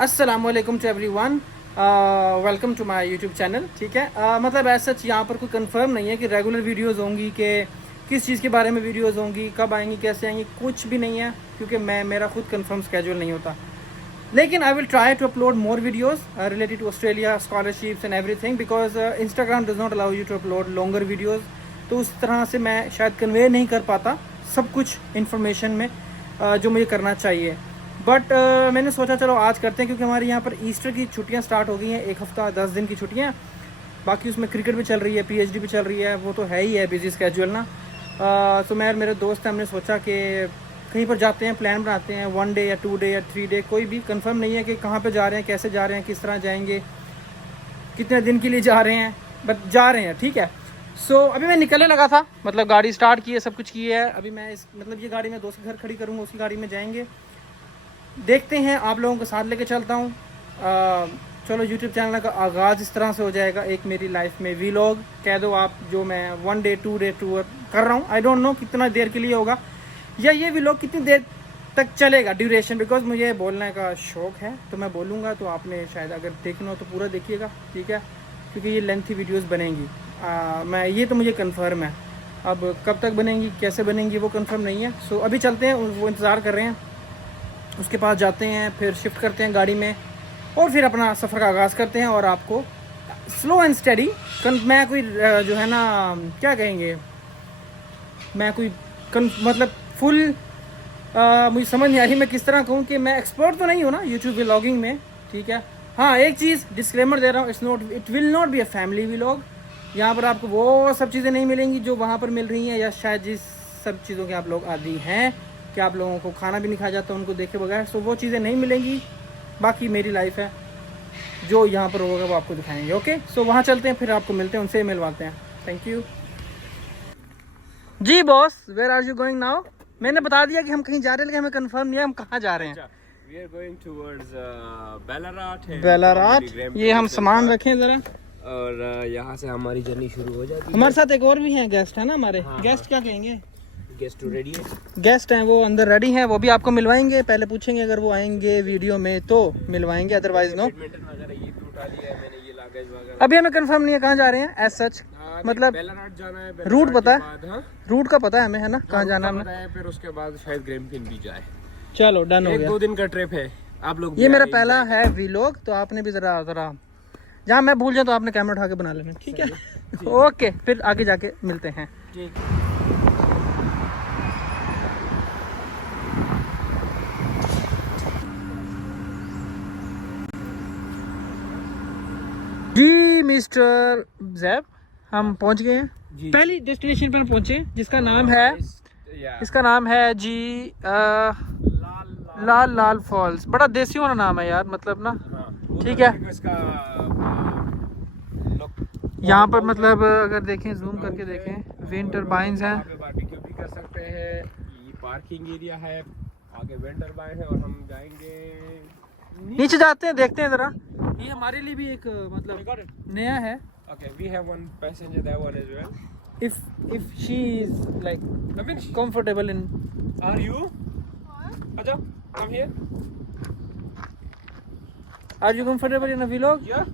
अस्सलामुअलैकुम to everyone, welcome to my YouTube channel. ठीक है, मतलब ऐसा यहाँ पर कोई कंफर्म नहीं है कि रेगुलर वीडियोस होंगी, कि किस चीज़ के बारे में वीडियोस होंगी, कब आएंगी, कैसे आएंगी, कुछ भी नहीं है, क्योंकि मेरा खुद कंफर्म स्केड्यूल नहीं होता। लेकिन I will try to upload more videos related to Australia, scholarships and everything, because Instagram does not allow you to upload longer videos. तो उस तरह से मैं शायद कन्वे नहीं कर पाता सब कुछ इन्फॉर्मेशन में जो मुझे करना चाहिए। बट मैंने सोचा चलो आज करते हैं, क्योंकि हमारे यहाँ पर ईस्टर की छुट्टियाँ स्टार्ट हो गई हैं, 1 हफ्ता 10 दिन की छुट्टियाँ। बाकी उसमें क्रिकेट भी चल रही है, पीएचडी भी चल रही है, वो तो है ही है बिजी स्केड्यूल ना। तो मैं और मेरे दोस्त हैं, हमने सोचा कि कहीं पर जाते हैं, प्लान बनाते हैं, 1 डे या 2 डे या 3 डे, कोई भी कंफर्म नहीं है कि कहाँ पे जा रहे हैं, कैसे जा रहे हैं, किस तरह जाएंगे, कितने दिन के लिए जा रहे हैं, बट जा रहे हैं। ठीक है, सो अभी मैं निकलने लगा था, मतलब गाड़ी स्टार्ट की है, सब कुछ किया है। अभी मैं ये गाड़ी मैं दोस्त के घर खड़ी करूँगा, उसकी गाड़ी में जाएंगे, देखते हैं, आप लोगों को साथ लेके चलता हूँ। चलो, यूट्यूब चैनल का आगाज़ इस तरह से हो जाएगा, एक मेरी लाइफ में वीलॉग कह दो आप, जो मैं 1 डे 2 डे टूर कर रहा हूँ। आई डोंट नो कितना देर के लिए होगा, या ये वीलॉग कितनी देर तक चलेगा, ड्यूरेशन, बिकॉज मुझे बोलने का शौक़ है, तो मैं बोलूँगा। तो आपने शायद अगर देखना हो तो पूरा देखिएगा, ठीक है, क्योंकि ये लेंथी वीडियोज़ बनेंगी। मैं ये तो मुझे कन्फर्म है, अब कब तक बनेंगी, कैसे बनेंगी, वो कन्फर्म नहीं है। सो अभी चलते हैं, वो इंतज़ार कर रहे हैं, उसके पास जाते हैं, फिर शिफ्ट करते हैं गाड़ी में, और फिर अपना सफ़र का आगाज़ करते हैं। और आपको स्लो एंड स्टडी, मैं कोई जो है ना, क्या कहेंगे, मैं कोई मतलब फुल मुझे समझ नहीं आ रही मैं किस तरह कहूँ, कि मैं एक्सपर्ट तो नहीं हूँ ना यूट्यूब व्लॉगिंग में। ठीक है, हाँ, एक चीज़ डिस्क्लेमर दे रहा हूँ, it will not be a family vlog. यहाँ पर आपको वो सब चीज़ें नहीं मिलेंगी जो वहाँ पर मिल रही हैं, या शायद जिस सब चीज़ों के आप लोग आदी हैं, कि आप लोगों को खाना भी नहीं खाया जाता उनको देखे बगैर। सो वो चीज़ें नहीं मिलेंगी। बाकी मेरी लाइफ है, जो यहाँ पर होगा वो आपको दिखाएंगे। ओके, सो वहाँ चलते हैं, फिर आपको मिलते हैं, उनसे मिलवाते हैं। थैंक यू जी। Boss, where are you going now? मैंने बता दिया कि हम कहीं जा रहे हैं, लेकिन हमें कंफर्म नहीं है हम कहाँ जा रहे हैं। We are going towards Ballarat है। बेलारात। ये हम सामान रखें ज़रा, और यहाँ से हमारी जर्नी शुरू हो जाती है। हमारे साथ एक और भी हैं, गेस्ट है ना हमारे। गेस्ट क्या कहेंगे, गेस्ट रेडी है, गेस्ट हैं, वो अंदर रेडी हैं, वो भी आपको मिलवाएंगे। पहले पूछेंगे, अगर वो आएंगे वीडियो में तो मिलवाएंगे, अदरवाइज नो। वगैरह ये भी उठा लिया है मैंने, ये लागेज वगैरह। अभी हमें कंफर्म नहीं है कहाँ जा रहे हैं एज सच, मतलब बेलाराट जाना है, रूट पता है, हाँ? रूट का पता है हमें, है ना, कहाँ जाना है हमें। फिर उसके बाद शायद ग्रैम्पिन भी जाए। चलो, डन हो गया। 1-2 दिन का ट्रिप है, आप लोग ये मेरा पहला है वीलॉग, तो आपने भी जरा जहाँ मैं भूल जाऊँ तो आपने कैमरा उठा के बना लेना, ठीक है। ओके, फिर आगे जाके मिलते हैं। जी मिस्टर जैब, हम पहुंच गए हैं पहली डेस्टिनेशन पर पहुंचे, जिसका नाम है, इसका नाम है जी लाल लाल फॉल्स। बड़ा देसी वाला नाम है यार, मतलब ना, ठीक है। यहाँ पर मतलब अगर देखें, जूम करके देखें, विंड टर्बाइंस हैं, बारबेक्यू भी कर सकते हैं। ये पार्किंग एरिया है, आगे विंड टर्बाइन है, और हम जाएंगे नीचे जाते हैं, देखते हैं जरा। ये हमारे लिए भी एक मतलब नया है। Okay, we have one passenger, that one as well. If she is like comfortable in, Are you? Aja, come here. are you comfortable in a vlog? Yeah.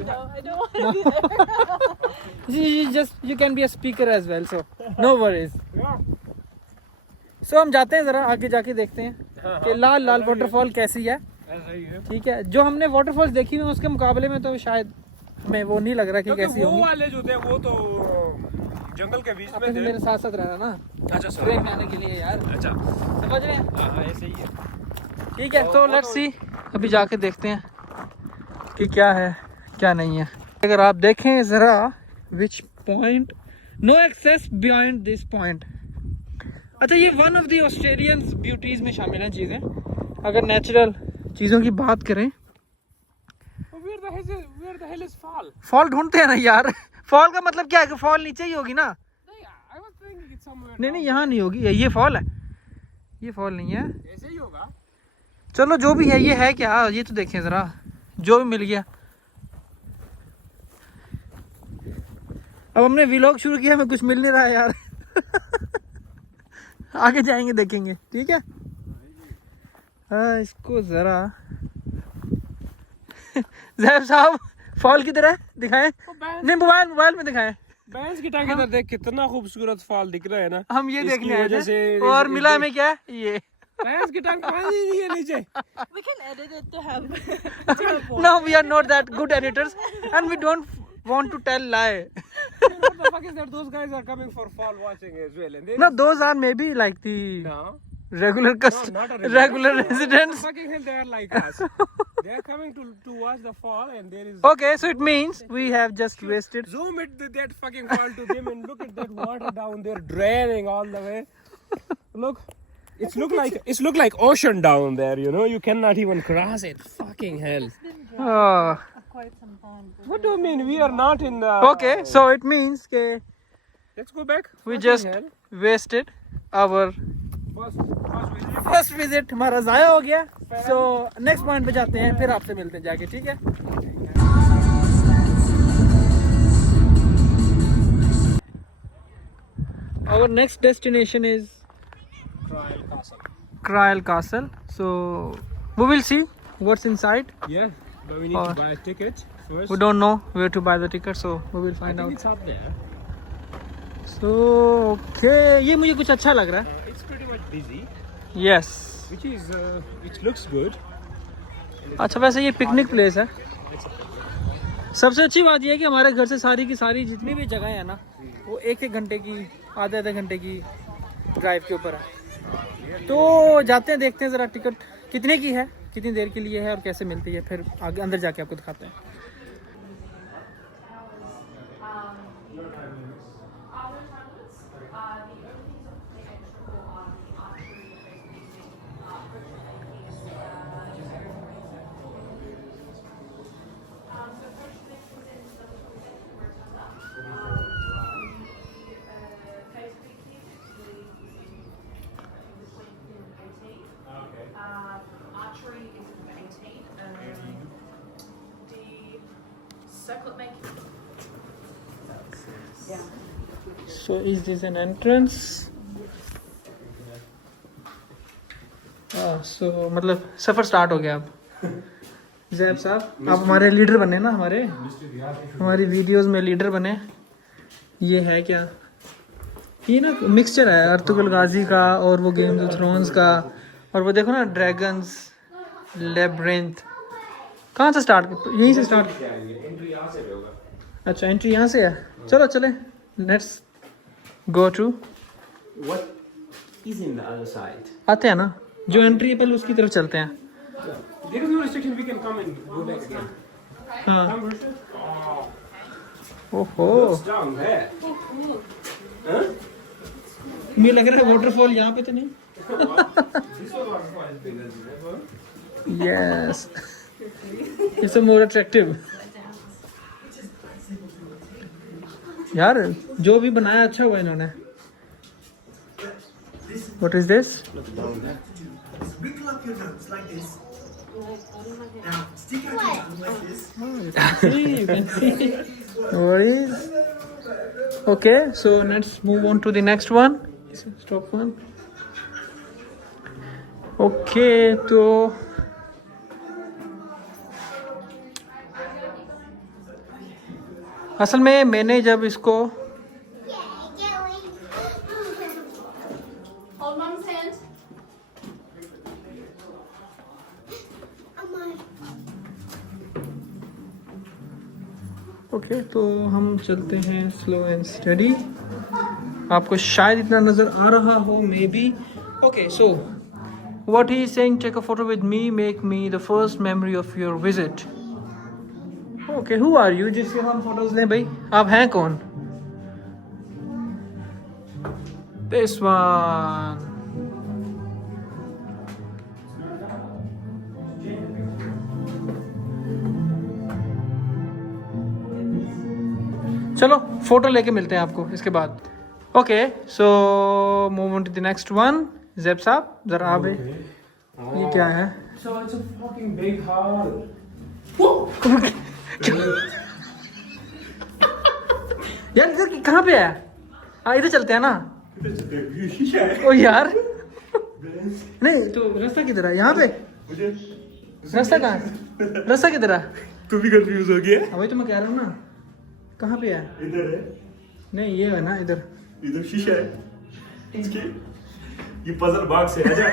No, I don't want to be there. You can be a speaker as well, so no worries. Yeah. So हम जाते हैं, जरा आगे जाके देखते हैं कि लाल लाल waterfall कैसी है। ऐसा ही है। ठीक है, जो हमने वाटरफॉल्स देखी हुई उसके मुकाबले में तो शायद हमें वो नहीं लग रहा कि कैसी वो होंगी। वाले जो थे वो तो जंगल के बीच में आपने थे। मेरे साथ साथ रहना ना, अच्छा सर। ट्रेन में आने के लिए यार, अच्छा, समझ रहे हैं? हाँ ऐसे ही है। ठीक है, तो लेट्स सी, अभी जाके देखते हैं कि क्या है क्या नहीं है। अगर आप देखें ज़रा, which point, no access beyond this point. अच्छा, ये one of the Australian beauties में शामिल हैं चीज़ें, अगर नेचुरल चीज़ों की बात करें। Where the hell is fall? Fall ढूंढते हैं ना यार। फॉल का मतलब क्या है, कि फॉल नीचे ही होगी ना। I was thinking it's somewhere. नहीं, यहाँ नहीं होगी, ये फॉल है, ये फॉल नहीं है। ऐसे ही होगा। चलो जो भी है, ये है क्या, ये तो देखें ज़रा, जो भी मिल गया। अब हमने व्लॉग शुरू किया, हमें कुछ मिल नहीं रहा है यार। आगे जाएंगे, देखेंगे, ठीक है। हाँ, इसको ज़रा जैब साहब फॉल किधर है, दिखाएं। नहीं, मोबाइल में दिखाएं। बैंस की टांग इधर देख, कितना खूबसूरत फॉल दिख रहा है ना। हम ये इसकी देखने आए वजह थे से और मिला हमें क्या ये। बैंस की टांग पानी नहीं है नीचे। We can edit it to have. No, we are not that good editors and we don't want to tell lie. What the fuck is that? Those guys are coming for fall watching as well. And they No, those are maybe like the no, regular not a regular residents. fucking hell, they are like us. They are coming to watch the fall, and there is. Okay, so it means we have just wasted. Zoom it that fucking fall to them and look at that water down there draining all the way. Look, it's look like ocean down there. You know, you cannot even cross it. Fucking hell. Oh. Quite some time. What do you mean? We are not in the. Okay, so it means that Let's go back. we Fucking just hell. wasted our first visit हमारा ज़ाया हो गया। So next point पे जाते हैं, फिर आपसे मिलते हैं जाके, ठीक है। Our next destination is Kraal Castle. So we will see what's inside. Yeah, but we need to buy a ticket first. We don't know where to buy the ticket, so we will I find think out. it's up there. So okay, ये मुझे कुछ अच्छा लग रहा है। It's pretty much busy, Yes. which looks good. अच्छा, वैसे ये पिकनिक प्लेस है। सबसे अच्छी बात ये है कि हमारे घर से सारी की सारी जितनी भी जगह है ना, वो एक घंटे की, आधे घंटे की ड्राइव के ऊपर है। तो जाते हैं, देखते हैं ज़रा टिकट कितने की है, कितनी देर के लिए है और कैसे मिलती है, फिर आगे अंदर जाके आपको दिखाते हैं। Archery is number 18. The circlet making. So is this an entrance? So मतलब सफ़र स्टार्ट हो गया अब। जैब साहब आप हमारे लीडर बने ना, हमारी वीडियोस में लीडर बने। ये है क्या, ये ना मिक्सचर है अर्तुगरुल गाजी का और वो गेम ऑफ थ्रोन्स का, और वो देखो ना ड्रैगन्स लेब्रिंथ। कहाँ से स्टार्ट, यहीं से स्टार्ट। अच्छा, एंट्री यहाँ से है। चलो चले, let's go to. What is in the other side? आते हैं ना, जो एंट्री है पहले उसकी तरफ चलते हैं। There is no restriction. We can come and go back again. हाँ, Come, Richard. ओहो, It's down there. Huh? मुझे लग रहा है वाटरफॉल यहाँ पे तो नहीं। This one waterfall is bigger than that one. Yes, it's a more attractive. यार जो भी बनाया अच्छा हुआ इन्होंने। What is this? Wrinkle up your nose like this. Now stick out your tongue like this. You can see. No worries. Okay, so let's move on to the next one. Stop one. Okay, तो असल में मैंने जब इसको Hold mum's hand. Okay तो हम चलते हैं स्लो एंड स्टडी। आपको शायद इतना नज़र आ रहा हो, may be. Okay, so what he is saying, take a photo with me, make me the first memory of your visit. Okay, who are you जिससे हम फोटोज लें भाई? आप हैं कौन? This one. चलो फोटो लेके मिलते हैं आपको इसके बाद। Okay, so move on to the next one. जैब साहब जरा आप, ये क्या है? So it's a fucking big hall. यार इधर कहाँ पे है? हाँ, इधर चलते हैं ना। ओ यार, नहीं तो रास्ता किधर है? यहाँ पे। रास्ता कहाँ है? रास्ता किधर है? तू भी कंफ्यूज हो गया? वही तो मैं कह रहा हूँ ना, कहाँ पे है? इधर है, नहीं ये है ना इधर। इधर शीशा है इसके, ये पजल बॉक्स है। आजा।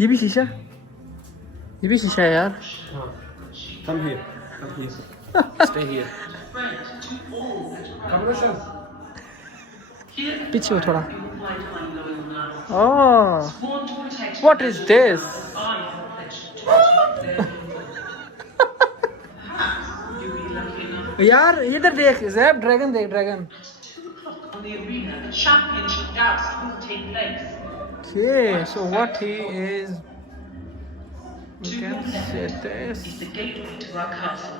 ये भी शीशा, ये भी शीशा है यार। Come here. Come here. Stay here. Come Roshan. पीछे हो थोड़ा। ओह, व्हाट इज दिस? यार इधर देख ज़ैब, ड्रैगन देख, dragon. On the arena, the championship doubts will take place. Okay, so what he is, To you your can say left this. is the gateway to our castle.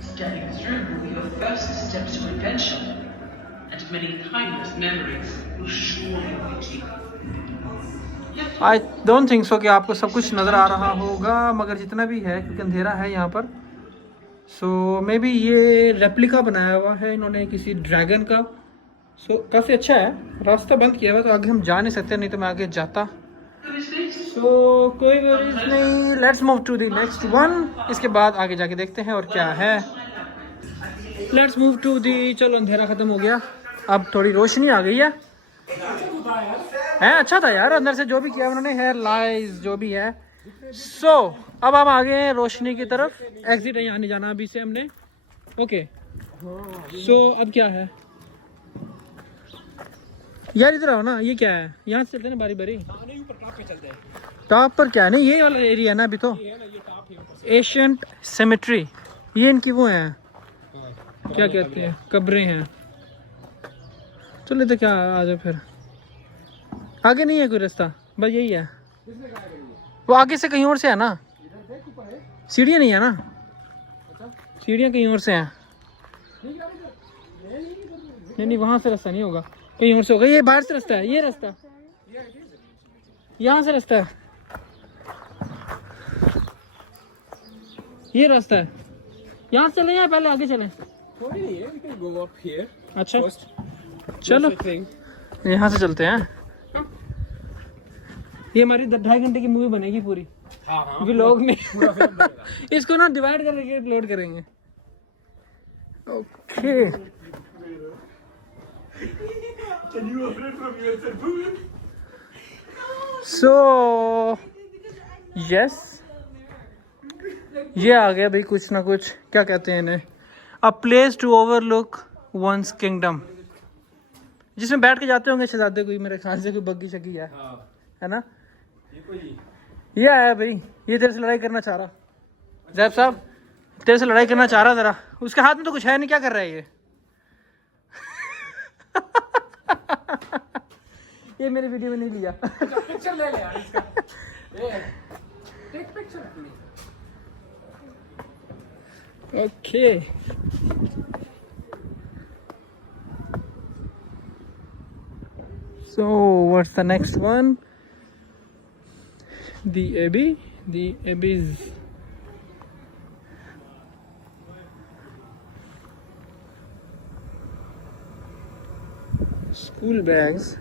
Stepping through will be your first step to adventure, and many timeless memories will surely await you. I don't think so कि आपको सब कुछ नज़र आ रहा होगा, मगर जितना भी है क्योंकि अंधेरा है यहाँ पर, सो मे बी ये रेप्लिका बनाया हुआ है इन्होंने किसी ड्रैगन का। सो काफ़ी अच्छा है। रास्ता बंद किया हुआ तो आगे हम जा नहीं सकते, नहीं तो मैं आगे जाता। सो कोई वरीज नहीं, let's move to the next one. इसके बाद आगे जाके देखते हैं और क्या है। Let's move to the. चलो अंधेरा ख़त्म हो गया, अब थोड़ी रोशनी आ गई है। अच्छा था यार, अंदर से जो भी किया उन्होंने, हेयर लाइज जो भी है। सो अब हम आ गए हैं रोशनी की तरफ। एग्जिट है, यहाँ नहीं जाना अभी से हमने। ओके, सो अब क्या है यार? इधर आओ ना, ये क्या है? यहाँ से चलते हैं ना बारी बारी। टॉप पर क्या है? नहीं ये वाला एरिया है ना अभी तो। एशियंट सेमेट्री, ये इनकी वो है, क्या कहते हैं, कब्रें हैं। चलो तो क्या आ जाओ फिर। आगे नहीं है कोई रास्ता, बस यही है। वो आगे से कहीं और से है ना, सीढ़ियाँ नहीं है ना, सीढ़ियाँ कहीं और से हैं। नहीं वहाँ से रास्ता नहीं होगा, कहीं और से होगा। ये बाहर से रास्ता है, ये रास्ता यहाँ से रास्ता है, ये रास्ता है। यहाँ से चलें या पहले आगे चलें? Go up here. अच्छा First. चलो यहाँ से चलते हैं। ये हमारी 2.5 घंटे की मूवी बनेगी पूरी व्लॉग में। इसको ना डिवाइड करके अपलोड करेंगे। ओके, सो यस, ये आ गया भाई कुछ ना कुछ, क्या कहते हैं इन्हें, a place to overlook once kingdom, जिसमें बैठ के जाते होंगे शहजादे, कोई मेरे ख्याल से कोई बग्गी शग्गी है ना। ये आया भाई, ये तेरे से लड़ाई करना चाह रहा। जैब साहब तेरे से लड़ाई करना चाह रहा, जरा उसके हाथ में तो कुछ है नहीं, क्या कर रहा है ये? ये मेरी वीडियो में नहीं लिया। पिक्चर ले ले यार इसका। टेक पिक्चर अपनी। Okay, so what's the next one? The Abbey, the Abbey's school bags.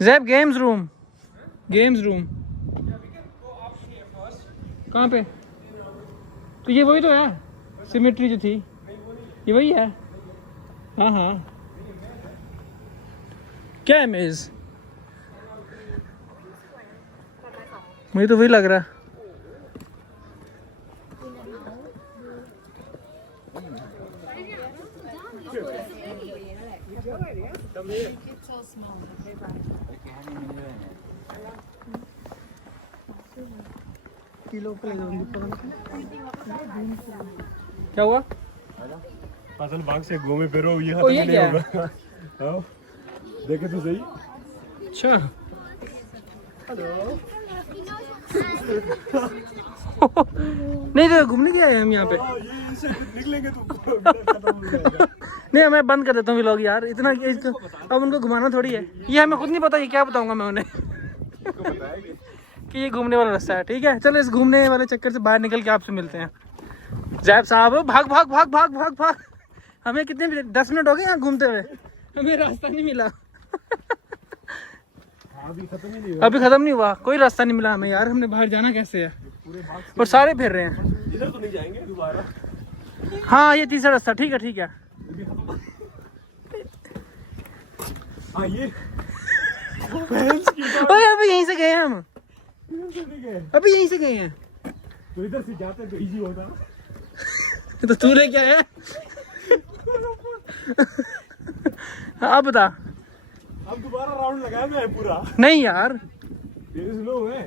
Zeb, games room, games room. कहाँ पे? तो ये वही तो है, सिमेट्री जो थी, ये वही है। हाँ हाँ, क्या है मेज? मुझे तो वही लग रहा है। क्या हुआ? फसल बाग से घूमे फिरो, ये ओ, ये क्या है? आओ देखे तो सही। अच्छा, नहीं तो घूमने क्या है हम यहाँ पे? ये इससे निकलेंगे तो खत्म हो जाएगा। नहीं मैं बंद कर देता हूँ व्लॉग यार, इतना इसको अब उनको घुमाना थोड़ी है। ये हमें खुद नहीं पता, ये क्या बताऊंगा मैं उन्हें कि ये घूमने वाला रास्ता है। ठीक है, चलो इस घूमने वाले चक्कर से बाहर निकल के आपसे मिलते हैं। जैब साहब भाग भाग भाग भाग भाग भाग, हमें कितने 10 मिनट हो गए यहाँ घूमते हुए, हमें रास्ता नहीं मिला। अभी खत्म ही नहीं हुआ। अभी खत्म नहीं हुआ, कोई रास्ता नहीं मिला हमें यार, हमने बाहर जाना कैसे है? और सारे फिर रहे हैं। इधर तो नहीं जाएंगे दोबारा। हाँ ये तीसरा रास्ता, ठीक है ठीक है। हाँ ये ओए अभी यहीं से गए हैं हम, अभी यहीं से गए हैं। तो इधर से जाते तो इजी होता। तो तूने क्या है? अब बता। अब दोबारा राउंड लगाया मैं पूरा। नहीं यार, देयर इज नो वे।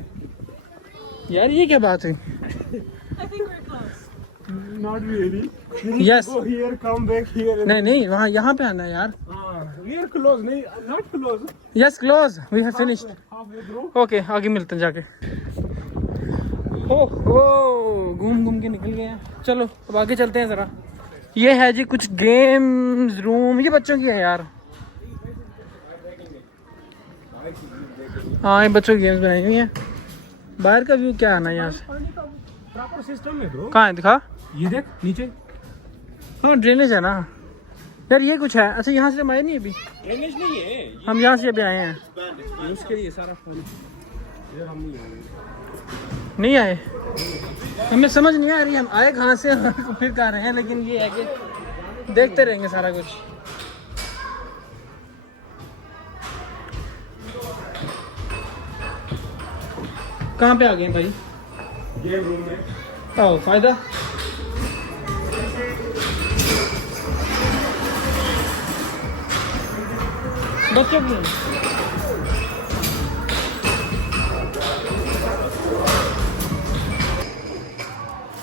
यार ये क्या बात है? I think we're close. Not really. Yes. Go here, come back here. नहीं नहीं, वहाँ यहाँ पे आना है यार। वी आर क्लोज, नहीं not close. Yes close, we have finished. Half way through. Okay आगे मिलते हैं जाके। हो घूम घूम के निकल गए हैं। चलो अब आगे चलते हैं ज़रा। ये है जी कुछ गेम्स रूम, ये बच्चों की है यार। हाँ ये बच्चों की गेम्स बनाई हुई हैं। बाहर का व्यू क्या आना है यहाँ से? प्रॉपर सिस्टम है ब्रो। कहाँ है दिखा? ये देख नीचे हाँ ड्रेनेज है ना यार, ये कुछ है। अच्छा यहाँ से हम आए नहीं अभी, ड्रेनेज नहीं है, हम यहाँ से अभी आए हैं। ये उसके लिए सारा पानी। यार हम नहीं आएंगे। नहीं आए, हमें समझ नहीं आ रही हम आए कहाँ से फिर कहाँ रहे हैं, लेकिन ये है कि देखते रहेंगे सारा कुछ। कहाँ पे आ गए हैं भाई? गेम रूम में आओ फायदा। बच्चों की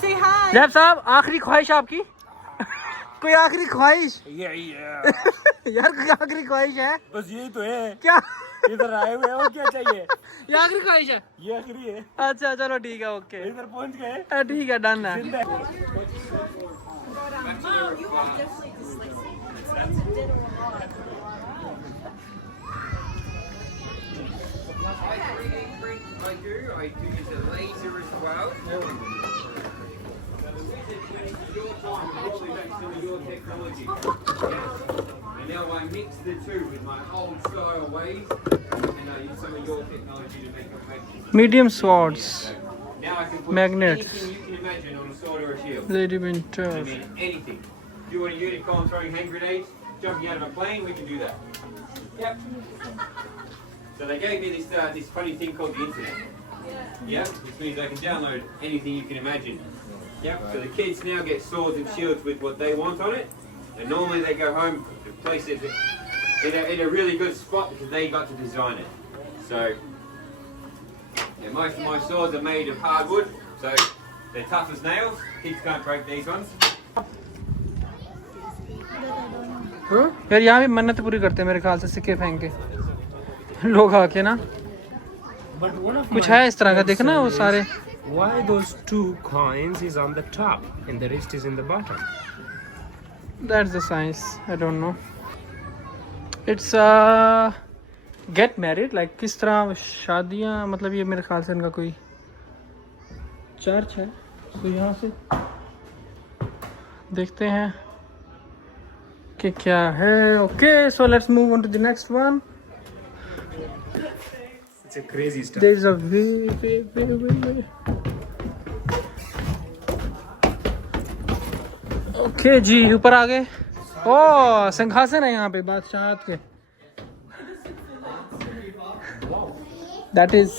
Say hi. जैब साहब, आखिरी ख्वाहिश आपकी? कोई आखिरी ख्वाहिश? यार कोई आखिरी ख्वाहिश है? बस यही तो है। क्या इधर आए हुए हैं और क्या चाहिए? ये आखिरी ख्वाहिश है? ये आखिरी है। अच्छा चलो ठीक है, ओके इधर पहुंच गए। ठीक है, डन है। I do use a laser as well. Your time to probably make some of your technology. And now I mix the two with my old style ways, and I use some of your technology to make them make. Medium swords, Now I can put Magnets. anything you can imagine on a sword or a shield. rudimentar. I mean anything. If you want a unicorn throwing hand grenades, jumping out of a plane, we can do that. Yep. So they gave me this funny thing called the internet. Yeah, which means I can download anything you can imagine. Yep. So the kids now get swords and shields with what they want on it, and normally they go home to places in a really good spot because they got to design it. So yeah, most of my swords are made of hardwood, so they're tough as nails. Kids can't break these ones. यार यहाँ भी मन्नत पूरी करते हैं मेरे ख्याल से, सिक्के फेंक के लोग आके ना। कुछ है इस तरह का, देखना वो सारे। Why those two coins is on the top and the rest is in the bottom? That's the science, I don't know. It's get married, like किस तरह शादियाँ, मतलब ये मेरे ख्याल से इनका कोई चर्च है। तो यहाँ से देखते हैं कि क्या है। Okay so let's move on to the next one. It's a crazy stuff. There is a way. Okay जी ऊपर आ गए। ओ सिंहासन है यहाँ पे बादशाह के। दैट इज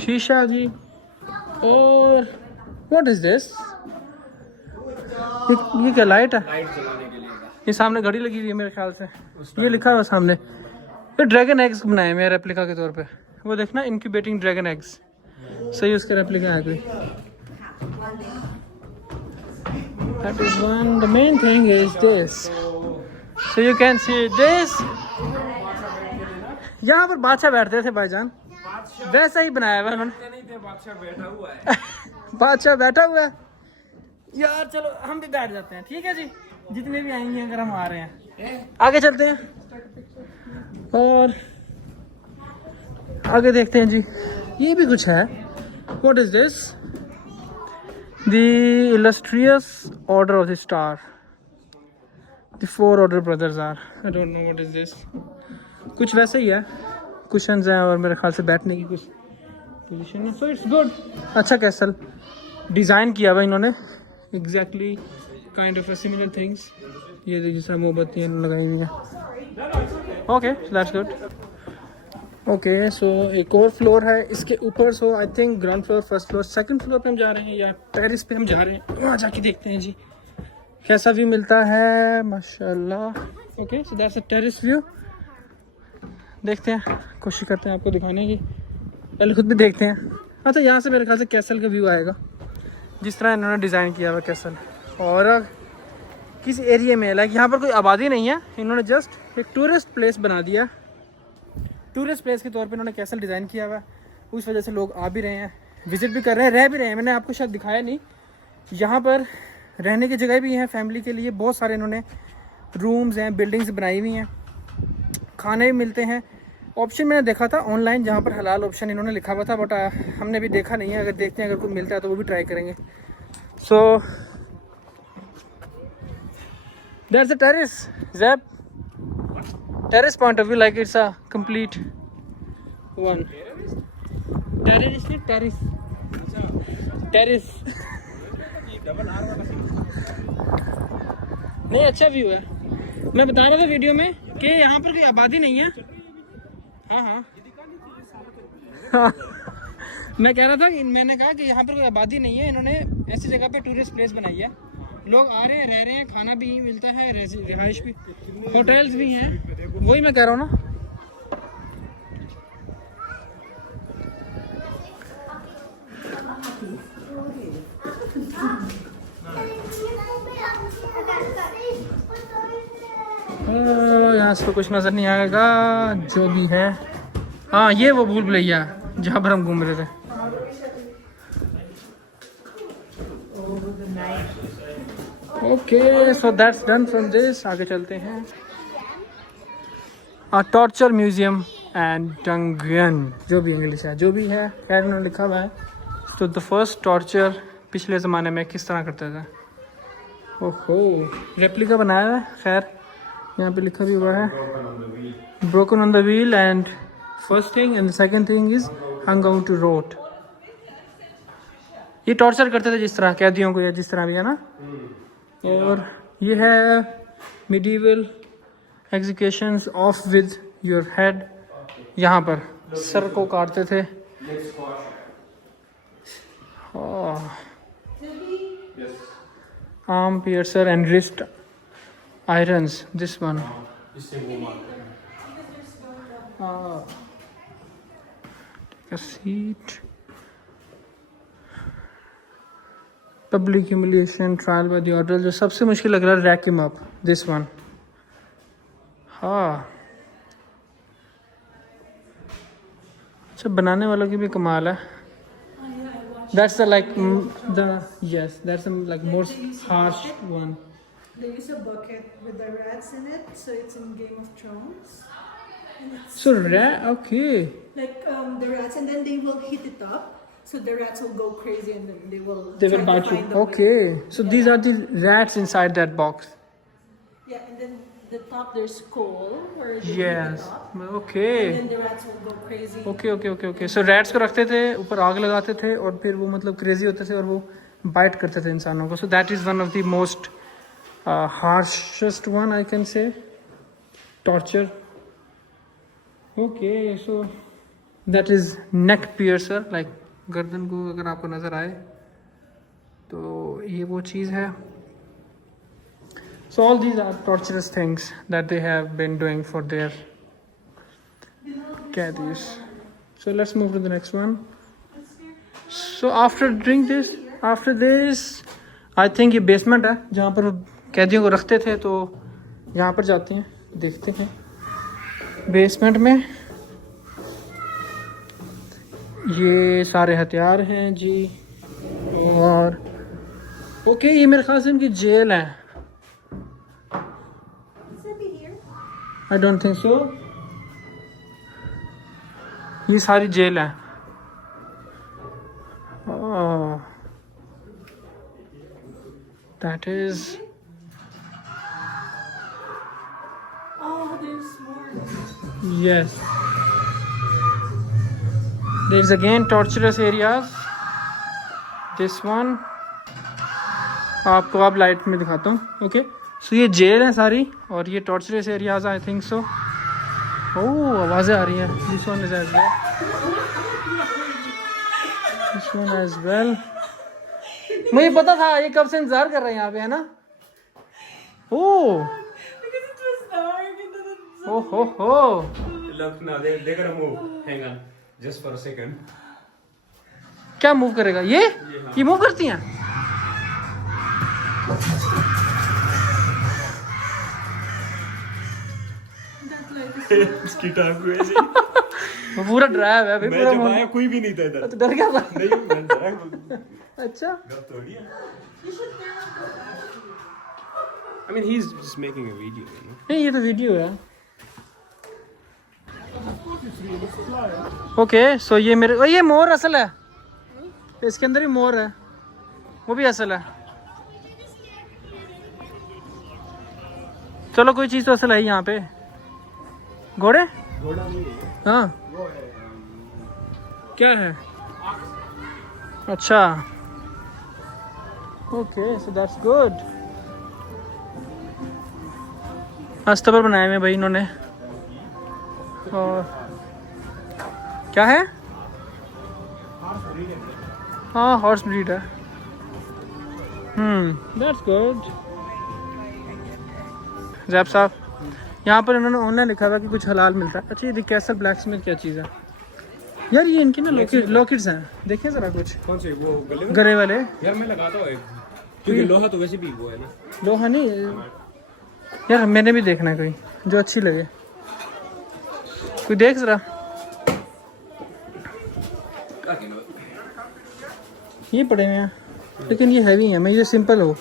शीशा जी। और व्हाट इज दिस? ये क्या लाइट है? ये सामने घड़ी लगी हुई है मेरे ख्याल से, ये लिखा हुआ सामने। ये ड्रैगन एग्स बनाए मेरे रेप्लिका के तौर पे, वो देखना इनक्यूबेटिंग ड्रैगन एग्स। सही उसका रेप्लिका है कोई। That is one. The main thing is this. So you can see this. यहाँ पर बादशाह बैठते थे भाईजान, वैसा ही बनाया हुआ उन्होंने। बादशाह बैठा हुआ है। बादशाह बैठा हुआ है यार। चलो हम भी बैठ जाते हैं, ठीक है जी। जितने भी आएंगे अगर हम आ रहे हैं, आगे चलते हैं और आगे देखते हैं जी। ये भी कुछ है। What is this? The illustrious order of the star. The four order brothers are. I don't know what is this. कुछ वैसे ही है। कुशन्स हैं और मेरे ख्याल से बैठने की कुछ पोजीशन है। सो इट्स गुड, अच्छा कैसल डिज़ाइन किया हुआ इन्होंने, exactly kind of similar things. ये देखिए सब मोमबत्तियाँ लगाई हुई हैं। Okay that's good. Okay so एक और फ्लोर है इसके ऊपर। So I think ground floor, first floor, second floor पे हम जा रहे हैं या टेरेस पे हम जा रहे हैं, वहाँ जाके देखते हैं जी कैसा व्यू मिलता है। माशाल्लाह। Okay so that's a terrace view. देखते हैं, कोशिश करते हैं आपको दिखाने की, पहले खुद भी देखते हैं। अच्छा यहाँ से मेरे ख्याल से कैसल का व्यू आएगा, जिस तरह इन्होंने डिज़ाइन किया हुआ कैसल। और किस एरिया में, लाइक यहाँ पर कोई आबादी नहीं है, इन्होंने जस्ट एक टूरिस्ट प्लेस बना दिया। टूरिस्ट प्लेस के तौर पे इन्होंने कैसल डिज़ाइन किया हुआ है, उस वजह से लोग आ भी रहे हैं, विज़िट भी कर रहे हैं, रह भी रहे हैं। मैंने आपको शायद दिखाया नहीं, यहाँ पर रहने की जगह भी हैं फैमिली के लिए, बहुत सारे इन्होंने रूम्स हैं, बिल्डिंग्स बनाई हुई हैं, खाने भी मिलते हैं। ऑप्शन मैंने देखा था ऑनलाइन जहाँ पर हलाल ऑप्शन इन्होंने लिखा हुआ था, बट हमने भी देखा नहीं है। अगर देखते हैं अगर कोई मिलता है तो वो भी ट्राई करेंगे। So that's the terrace Zeb, terrace point of view, like it's a complete one. Terrace नहीं, terrace. Terrace. नहीं अच्छा व्यू है। मैं बता रहा था वीडियो में कि यहाँ पर कोई आबादी नहीं है। हाँ हाँ मैं कह रहा था कि मैंने कहा कि यहाँ पर कोई आबादी नहीं है, इन्होंने ऐसी जगह पे टूरिस्ट प्लेस बनाई है, लोग आ रहे हैं, रह रहे हैं, खाना भी मिलता है, रिहाइश भी, होटल्स भी हैं। वही मैं कह रहा हूँ ना। यहाँ से तो कुछ नज़र नहीं आएगा जो भी है। हाँ ये वो भूल भुलैया जहाँ पर हम घूम रहे थे। Okay so that's done from this. आगे चलते हैं। टॉर्चर म्यूजियम एंड डंगन, जो भी इंग्लिश है, जो भी है, खैर उन्होंने लिखा हुआ है। तो द फर्स्ट टॉर्चर पिछले ज़माने में किस तरह करते थे। ओहो रेप्लिका बनाया है। खैर यहाँ पे लिखा भी हुआ है broken on the wheel and first thing and second thing is hung out to rot. ये टॉर्चर करते थे जिस तरह कैदियों को या जिस तरह भी है ना। और ये है medieval executions of with your head, यहाँ पर सर को काटते थे। Arm piercer and wrist irons, this one. Seat public humiliation trial by the order. जो सबसे मुश्किल लग रहा है rack him up, this one. हाँ अच्छा बनाने वालों की भी कमाल है। That's the like the yes that's like more harsh one. They use a bucket with the rats in it, so it's in Game of Thrones. And it's So rat, okay. like the rats, and then they will heat it up, so the rats will go crazy, and then they will They will try bite to you. find the Okay. way. So these are the rats inside that box. Yeah, and then the top there's coal where they heat Yes. it up, and Okay. then the rats will go crazy. Okay. So rats को रखते थे, ऊपर आग लगाते थे और फिर वो मतलब क्रेजी होते थे और वो बाइट करते थे इंसानों को। So that is one of the most harshest one I can say. Torture. Okay, so that is neck piercer, like गर्दन को अगर आपको नज़र आए तो ये वो चीज़ है। So all these are torturous things that they have been doing for their caddies. So let's move to the next one. So after doing this, I think ये बेसमेंट है जहाँ पर कैदियों को रखते थे। तो यहाँ पर जाते हैं, देखते हैं बेसमेंट में। ये सारे हथियार हैं जी। और ओके ये मेरे ख्याल से इनकी जेल है। I don't think so. ये सारी जेल है। That is Oh, there's more. Yes There's again torturous areas. This one आपको अब लाइट में दिखाता हूँ. ओके सो ये जेल है सारी और ये torturous areas I think so. Oh आवाज़ें आ रही हैं. This one is as well. This one as well. मुझे पता था ये कब से इंतजार कर रहे हैं यहाँ पे है ना. ओह हो. Look, now they're gonna move. Hang on, just for a second. क्या मूव करेगा ये मूव करती हैं. इसकी टांग ऐसे. वो पूरा ड्राइव है अभी. मैं पूरा जब आया कोई भी नहीं था इधर. तो डर गया था. नहीं मैं डरा. अच्छा गप थोड़ी है. I mean he's just making a video, you know. नहीं ये तो वीडियो है. ओके सो ये मेरे ये मोर असल है. इसके अंदर ही मोर है. वो भी असल है. चलो कोई चीज़ तो असल है यहाँ पे. घोड़े घोड़ा नहीं है. हाँ वो है क्या है. अच्छा ओके सो दैट्स गुड. अस्तबर बनाए हुए भाई इन्होंने. और क्या है. हाँ हॉर्स ब्रीड है. That's good. जैब साहब यहाँ पर इन्होंने ऑनलाइन लिखा था कि कुछ हलाल मिलता है. अच्छा ये कैसल ब्लैक स्मिथ क्या चीज़ है यार. ये इनकी ना लॉकेट्स हैं. देखिए ज़रा कुछ कौन से वो गले में? गरे वाले. यार मैं लगाता हूँ एक, क्योंकि लोहा तो वैसे भी वो है ना. लोहा नहीं यार. मैंने भी देखना है कोई जो अच्छी लगे. कोई देख ज़रा. ये पड़े हुए हैं लेकिन ये हैवी है. मैं ये सिंपल हो.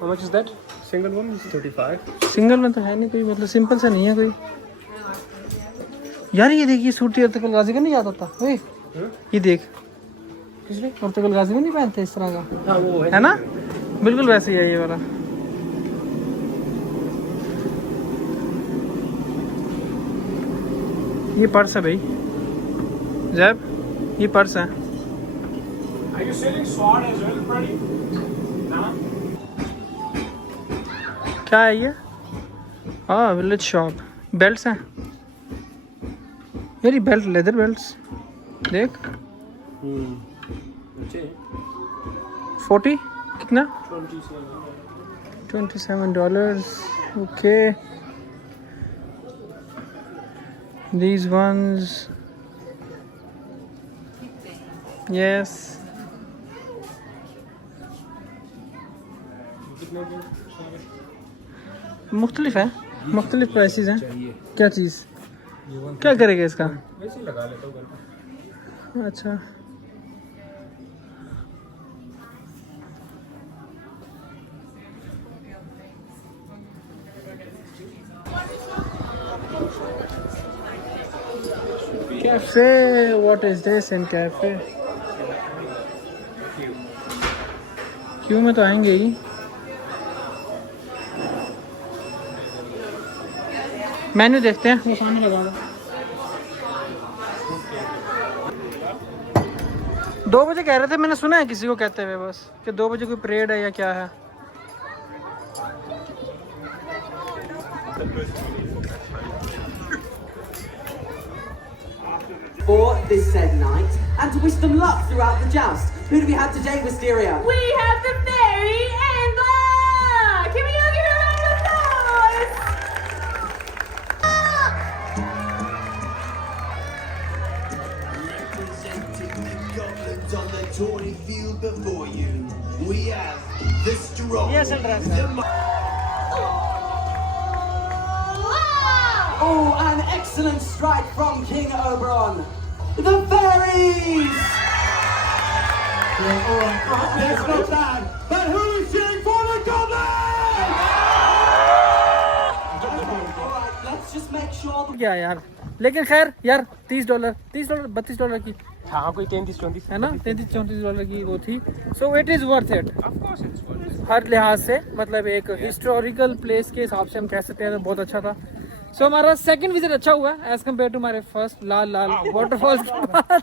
How much is that? Single one is 35. Single में तो है नहीं कोई. मतलब सिंपल सा नहीं है कोई. यार ये देखिए सूट अर्तुगरुल गाजी का नहीं याद आता. ओए ये देख अर्तुगरुल गाजी में नहीं पहनते इस तरह का. हाँ वो है ना. बिल्कुल वैसे ही है ये वाला. ये पर्स है भाई. जैब ये पर्स है. Are you selling sword as well, Freddie? No. क्या है ये. हाँ विलेज शॉप. बेल्ट्स हैं यार. ये बेल्ट लेदर बेल्ट्स देख. 40 कितना. $27. Okay these ones yes. मुख्तलिफ है. मुख्तलिफ प्राइसेस हैं. क्या चीज़ क्या करेगा इसका. वैसे ही लगा लेता हूँ घर पे. अच्छा cafe. What is this in cafe. क्यों में तो आएंगे ही. मेन्यू देखते हैं. वो खाना लगा दो. 2 बजे कह रहे थे. मैंने सुना है किसी को कहते हुए बस कि 2 बजे कोई परेड है या क्या है. For this said night, and to wish them luck throughout the joust. Who do we have today, Wisteria? We have the fairy Amber! Can we all give her a round of applause? Representing the goblins on the tawny field before you, we have the strong. Yes, Andres. Oh, an excellent strike from King Oberon. The fairies! That's not bad, but who is cheering for the goblins? Alright, let's just make sure the क्या यार. लेकिन खैर यार $30 $32 की हाँ कोई 33-34 है ना. $33-34 की वो थी. So it is worth it. Of course it's worth it. हर लिहाज से. मतलब एक हिस्टोरिकल प्लेस के हिसाब से हम कह सकते हैं तो बहुत अच्छा था. सो हमारा सेकंड विजिट अच्छा हुआ एज कम्पेयर टू हमारे फर्स्ट लाल वाटरफॉल्स के बाद।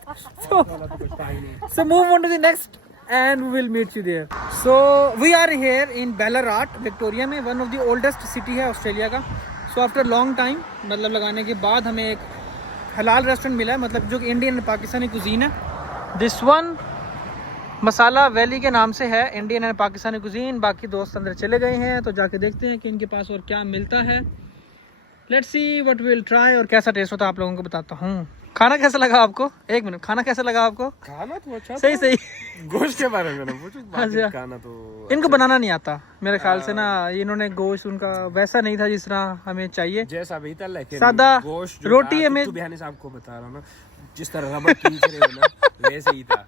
So move on to the next and we will meet you there. So we are here in Ballarat Victoria में, one of the oldest city है Australia का। So after long time मतलब लगाने के बाद हमें एक हलाल रेस्टोरेंट मिला है, मतलब जो कि इंडियन एंड पाकिस्तानी कुजीन है। दिस वन मसाला वैली के नाम से है, इंडियन एंड पाकिस्तानी कुजीन। बाकी दोस्त अंदर चले गए हैं तो जाके देखते हैं कि इनके पास और क्या मिलता है। Let's see what we will try, और कैसा टेस्ट होता है आप लोगों को बताता हूँ। खाना कैसा लगा आपको? एक मिनट, खाना कैसा लगा आपको? खाना तो अच्छा सही सही। गोश्त के बारे में ना पूछो, अच्छा। खाना तो इनको बनाना नहीं आता मेरे ख्याल से ना, इन्होंने गोश्त उनका वैसा नहीं था जिस तरह हमें चाहिए, जैसा भी था, लेकिन सादा गोश्त रोटी हमें। बिहानी साहब को बता रहा हूँ ना, जिस तरह रबड़ खींच रहे हो ना वैसे ही था।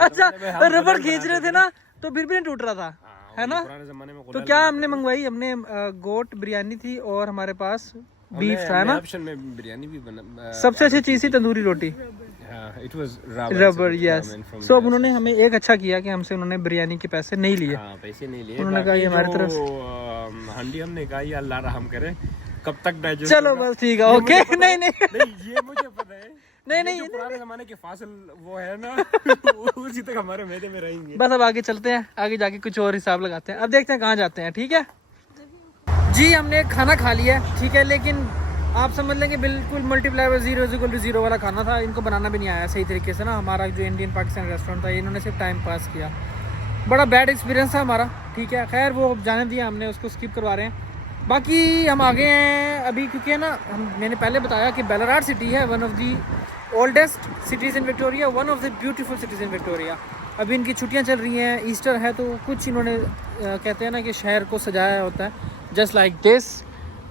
अच्छा, रबड़ खींच रहे थे ना तो फिर भी नहीं टूट रहा था, है ना? पुराने जमाने में तो क्या हमने मंगवाई? हमने गोट बिरयानी थी और हमारे पास बीफ था ना। ऑप्शन में बिरयानी भी बना। सबसे अच्छी चीज थी तंदूरी रोटी, इट वाज रबर। यस। सो अब उन्होंने हमें एक अच्छा किया कि हमसे उन्होंने बिरयानी के पैसे नहीं लिए। पैसे नहीं लिए, उन्होंने कहा ये हमारी तरफ हंडी हमने कहा ये अल्लाह रहम करे, कब तक डाइजेस्ट। चलो बस ठीक है, ओके। नहीं नहीं ये मुझे पता है। नहीं पुराने जमाने के फासिल वो है ना उसी तक हमारे मैदे में रहेंगे। बस अब आगे चलते हैं, आगे जाके कुछ और हिसाब लगाते हैं। अब देखते हैं कहाँ जाते हैं। ठीक है जी, हमने खाना खा लिया है, ठीक है, लेकिन आप समझ लेंगे बिल्कुल मल्टीप्लाई बाय 0 वाला खाना था। इनको बनाना भी नहीं आया सही तरीके से ना। हमारा जो इंडियन पाकिस्तान रेस्टोरेंट था, इन्होंने सिर्फ टाइम पास किया। बड़ा बैड एक्सपीरियंस था हमारा, ठीक है। खैर वो जाने दिया हमने, उसको स्किप करवा रहे हैं। बाकी हम आगे हैं अभी, क्योंकि ना मैंने पहले बताया कि बेलाराट सिटी है one of the oldest cities in Victoria, one of the beautiful cities in Victoria. अभी इनकी छुट्टियां चल रही हैं, ईस्टर है, तो कुछ इन्होंने कहते हैं ना कि शहर को सजाया होता है जस्ट लाइक दिस,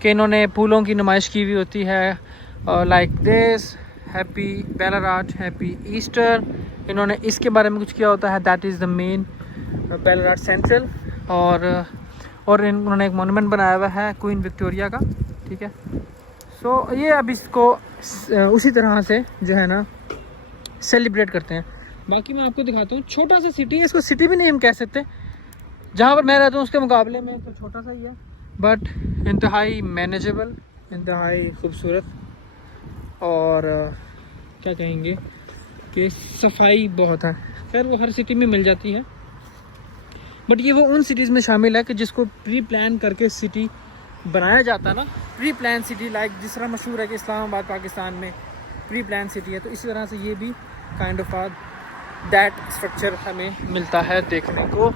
कि इन्होंने फूलों की नुमाइश की हुई होती है like this, happy Ballarat, happy Easter. इन्होंने इसके बारे में कुछ किया होता है, that is the main Ballarat central. और इन्होंने एक मोनूमेंट बनाया हुआ है क्वीन विक्टोरिया का, ठीक है। सो ये अब इसको उसी तरह से जो है ना सेलिब्रेट करते हैं। बाकी मैं आपको दिखाता हूँ, छोटा सा सिटी है, इसको सिटी भी नहीं हम कह सकते, जहाँ पर मैं रहता हूँ उसके मुकाबले में तो छोटा सा ही है, बट इंतहाई मैनेजेबल, इंतहाई खूबसूरत, और क्या कहेंगे कि सफाई बहुत है। खैर वो हर सिटी में मिल जाती है, बट ये वो उन सिटीज़ में शामिल है कि जिसको प्री प्लान करके सिटी बनाया जाता है ना। प्री प्लान सिटी लाइक जिस तरह मशहूर है कि इस्लामाबाद पाकिस्तान में प्री प्लान सिटी है, तो इसी तरह से ये भी काइंड ऑफ दैट स्ट्रक्चर हमें मिलता है देखने को।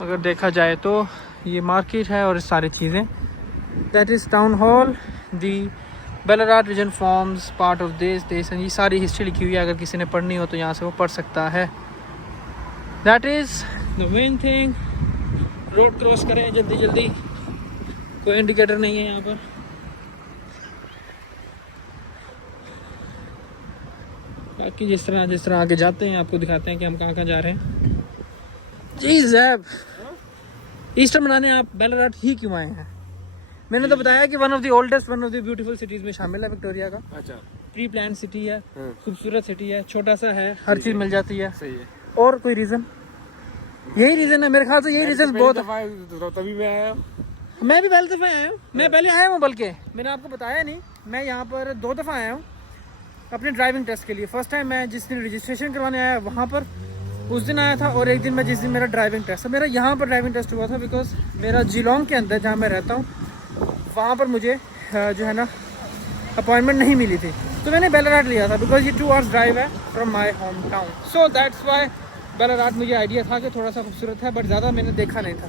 अगर देखा जाए तो ये मार्केट है और सारी चीज़ें, that is town hall, the Ballarat region forms part of this. ये सारी हिस्ट्री लिखी हुई है, अगर किसी ने पढ़नी हो तो यहाँ से वो पढ़ सकता है। That is the main thing. Road cross करें जल्दी जल्दी, कोई इंडिकेटर नहीं है यहाँ पर। बाकी जिस तरह आगे जाते हैं आपको दिखाते हैं कि हम कहाँ जा रहे हैं। जी जैब, ईस्टर मनाने आप बेलाराट ही क्यों आए हैं? मैंने तो बताया कि one of the oldest, one of the beautiful cities में शामिल है विक्टोरिया का। अच्छा, प्री प्लान सिटी है, खूबसूरत सिटी है, छोटा सा है, हर चीज़ मिल जाती है। सही है। और कोई रीज़न? यही रीज़न है मेरे ख्याल से, यही रीज़न बहुत। तभी मैं आया, मैं भी पहले दफ़ा आया हूँ, मैं पहले आया हूँ, बल्कि मैंने आपको बताया नहीं, मैं यहाँ पर 2 दफ़ा आया हूँ अपने ड्राइविंग टेस्ट के लिए। फर्स्ट टाइम मैं जिस दिन रजिस्ट्रेशन करवाने आया वहाँ पर उस दिन आया था, और एक दिन मैं जिस दिन मेरा ड्राइविंग टेस्ट था, मेरा यहाँ पर ड्राइविंग टेस्ट हुआ था, बिकॉज मेरा जिलोंग के अंदर जहाँ मैं रहता हूँ वहाँ पर मुझे जो है ना अपॉइंटमेंट नहीं मिली थी, तो मैंने बेलाराट लिया था, बिकॉज ये 2 आवर्स ड्राइव है from my home town. So that's why Ballarat मुझे आइडिया था कि थोड़ा सा खूबसूरत है, बट ज़्यादा मैंने देखा नहीं था।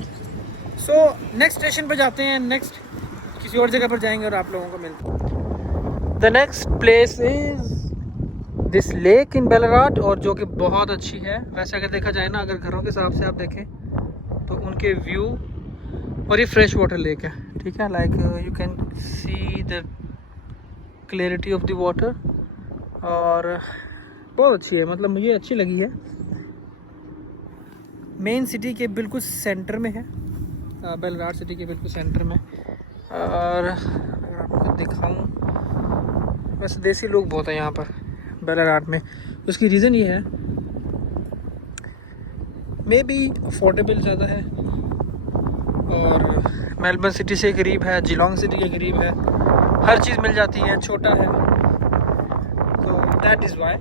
सो नेक्स्ट स्टेशन पर जाते हैं, नेक्स्ट किसी और जगह पर जाएंगे और आप लोगों को मिलते हैं। The next place is this lake in Ballarat, और जो कि बहुत अच्छी है। वैसे अगर देखा जाए ना, अगर घरों के हिसाब से आप देखें तो उनके व्यू, और ये फ्रेश वाटर लेक है, ठीक है, like you can see the clarity of the water, और बहुत अच्छी है, मतलब मुझे अच्छी लगी है। मेन सिटी के बिल्कुल सेंटर में है, बेलाराट सिटी के बिल्कुल सेंटर में। और आपको दिखाऊं, वैसे देसी लोग बहुत हैं यहाँ पर बेलाराट में। उसकी रीज़न ये है, मे बी अफोर्डेबल ज़्यादा है, और मेलबर्न सिटी से करीब है, जिलोंग सिटी के करीब है, हर चीज़ मिल जाती है, छोटा है, तो that is why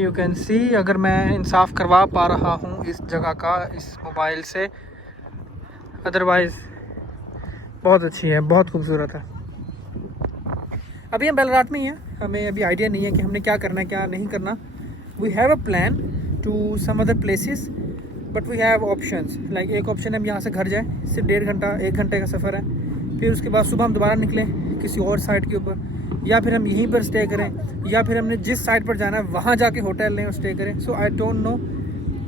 you can see. अगर मैं इंसाफ करवा पा रहा हूँ इस जगह का इस मोबाइल से, अदरवाइज़ बहुत अच्छी है, बहुत खूबसूरत है। अभी हम बेलराट में ही हैं, हमें अभी आइडिया नहीं है कि हमने क्या करना है क्या नहीं करना। We have a plan to some other places but we have options. Like एक ऑप्शन है हम यहाँ से घर जाएं, सिर्फ 1.5 घंटा 1 घंटे का सफ़र है, फिर उसके बाद सुबह हम दोबारा निकलें किसी और साइड के ऊपर, या फिर हम यहीं पर स्टे करें, या फिर हमने जिस साइड पर जाना है वहाँ जाके होटल लें और स्टे करें। So I don't know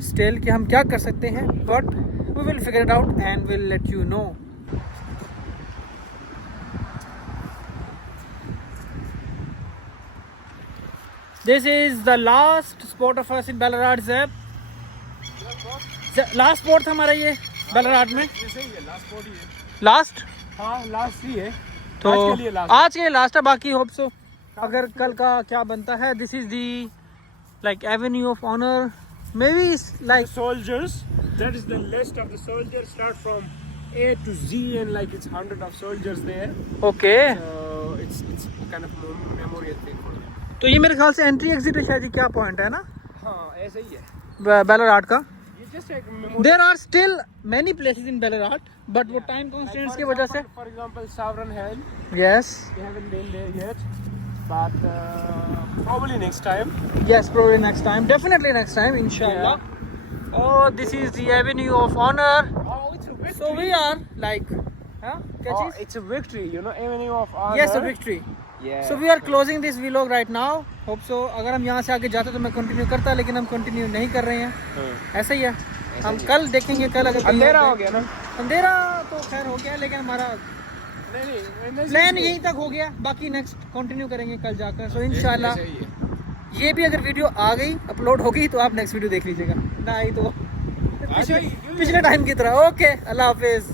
still कि हम क्या कर सकते हैं, but we will figure it out and will let you know. This is the last spot of us in Ballarat, Zeb. Last spot था हमारा ये बालाराट में। लास्ट, हाँ लास्ट ही है, तो आज के लिए last। आज के लिए लास्ट है, बाकी होप सो अगर कल का क्या बनता है। This is the like avenue of honour, may be like soldiers, that is the list of the soldiers, start from A to Z and like it's 100 of soldiers there, okay. so it's kind of memorial thing for them। तो ये मेरे ख्याल से entry exit है शायद, ये क्या point है ना हाँ ऐसा ही है, बालाराट का। ये just एक memorial। There are still many places in Ballarat, but वो टाइम कॉन्स्टेंट्स की वजह से। for example Sovereign Hill, yes we haven't been there yet, but probably next time। yes, probably next time, definitely next time, inshallah. Oh, this is the avenue of honor. Oh, it's a victory। So we are like, huh? क्या Oh, cheese? it's a victory, you know, avenue of honor। Yes, a victory. Yeah। So we are closing this vlog right now. Hope so अगर हम यहाँ से आगे जाते तो मैं continue करता, लेकिन हम कंटिन्यू नहीं कर रहे हैं। ऐसा ही है, हम कल देखेंगे। कल अगर अंधेरा हो गया ना। अंधेरा तो खैर हो गया, लेकिन हमारा नहीं प्लान यहीं तक हो गया, बाकी नेक्स्ट कंटिन्यू करेंगे कल जाकर। सो इंशाल्लाह ये भी अगर वीडियो आ गई, अपलोड होगी, तो आप नेक्स्ट वीडियो देख लीजिएगा, ना आई तो पिछले टाइम की तरह। ओके, अल्लाह हाफिज़।